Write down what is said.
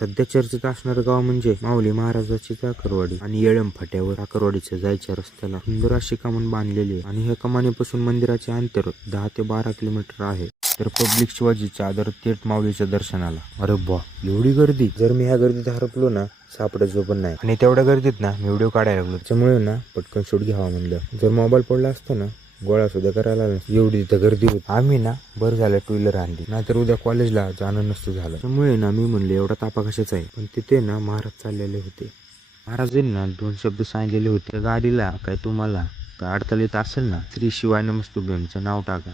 सध्या चर्चेत असणारं गाव म्हणजे माऊली महाराजाची चाकरवाडी आणि येळंब फाट्यावर चाकरवाडीच्या जायच्या रस्त्याला सुंदर अशी कमान बांधलेली आहे आणि ह्या कमानीपासून मंदिराचे अंतर 10 ते 12 किलोमीटर आहे. तर पब्लिक शिवाजीच्या आदर थेट माऊलीच्या दर्शनाला. अरे बा, एवढी गर्दी! जर मी ह्या गर्दीत हरपलो ना सापडायचो पण नाही. आणि तेवढ्या गर्दीत ना मी व्हिडिओ काढायला लागलो, त्याच्यामुळे ना पटकन शूट घ्यावा म्हणलं. जर मोबाईल पडला असता ना गोळा सुद्धा करायला एवढी तिथं गर्दी होती. आम्ही ना बरं झालं टू व्हीलर आणली, नाहीतर उद्या कॉलेजला जाणं नसतं झालं. त्यामुळे ना मी म्हणले एवढा तापा कशाचा आहे. पण तिथे ना महाराज चाललेले होते. महाराजांनी ना 2 शब्द सांगितलेले होते. गाडीला काय तुम्हाला काय अडथळा येत असेल ना, श्री शिवाय नमस्तुभ्यमचं नाव टाका.